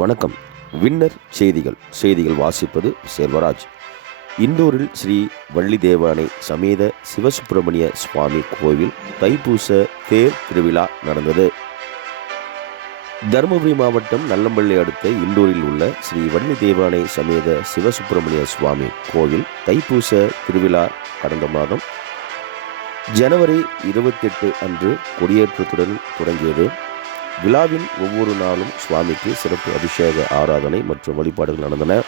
வணக்கம். வின்னர் செய்திகள் வாசிப்பது செல்வராஜ். இந்தூரில் ஸ்ரீ வள்ளி தேவானை சமேத சிவசுப்பிரமணிய சுவாமி கோவில் தைப்பூச தேர் திருவிழா நடந்தது. தருமபுரி மாவட்டம் நல்லம்பள்ளி அடுத்த இண்டூரில் உள்ள ஸ்ரீ வள்ளி தேவானை சமேத சிவசுப்பிரமணிய சுவாமி கோவில் தைப்பூச திருவிழா கடந்த மாதம் ஜனவரி 28 அன்று கொடியேற்றத்துடன் தொடங்கியது. விழாவின் ஒவ்வொரு நாளும் சுவாமிக்கு சிறப்பு அபிஷேக ஆராதனை மற்றும் வழிபாடுகள் நடந்தன.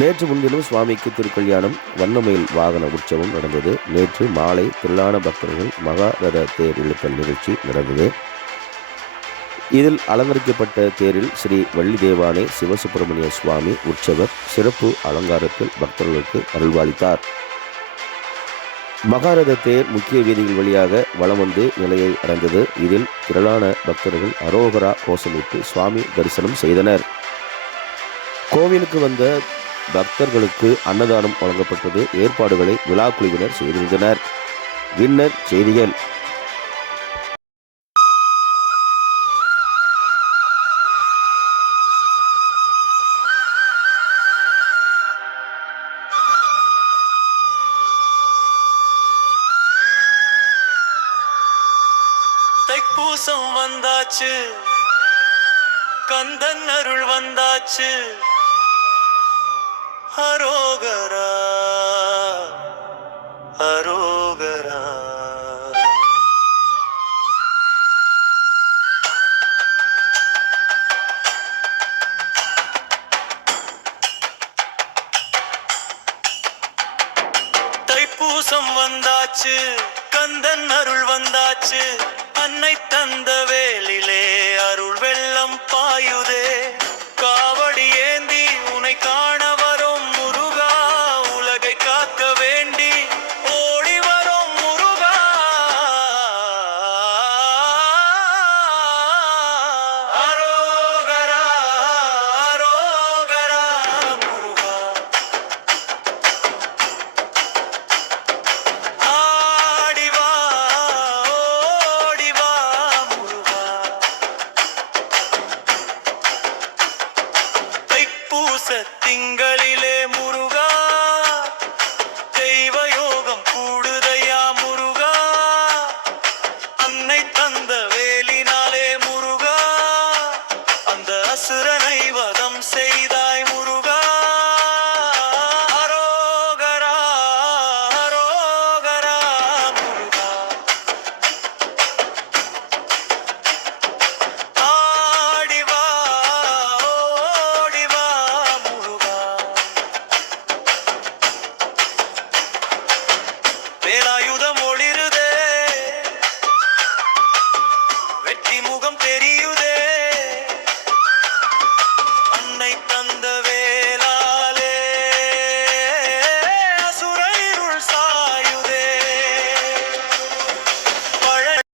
நேற்று முன்தினம் சுவாமிக்கு திருக்கல்யாணம் வண்ணமயில் வாகன உற்சவம் நடந்தது. நேற்று மாலை திரளான பக்தர்கள் மகாரத தேர் இழுத்தல் நிகழ்ச்சி நடந்தது. இதில் அலங்கரிக்கப்பட்ட தேரில் ஸ்ரீ வள்ளி தேவானை சிவசுப்பிரமணிய சுவாமி உற்சவர் சிறப்பு அலங்காரத்தில் பக்தர்களுக்கு அருள்வாளித்தார். மகாரத தேர் முக்கிய வீதிகள் வழியாக வலம் வந்து நிலையை அடைந்தது. இதில் திரளான பக்தர்கள் அரோகரா கோஷமிட்டு சுவாமி தரிசனம் செய்தனர். கோவிலுக்கு வந்த பக்தர்களுக்கு அன்னதானம் வழங்கப்பட்டது. ஏற்பாடுகளை விழா குழுவினர் செய்திருந்தனர். வின்னர் செய்திகள். தைப்பூசம் வந்தாச்சு, கந்தன் அருள் வந்தாச்சு, அரோகரா அரோகரா. தைப்பூசம் வந்தாச்சு, கந்தன் அருள் வந்தாச்சு, அன்னை தந்த வேலிலே அருள் வெள்ளம் பாயுதே.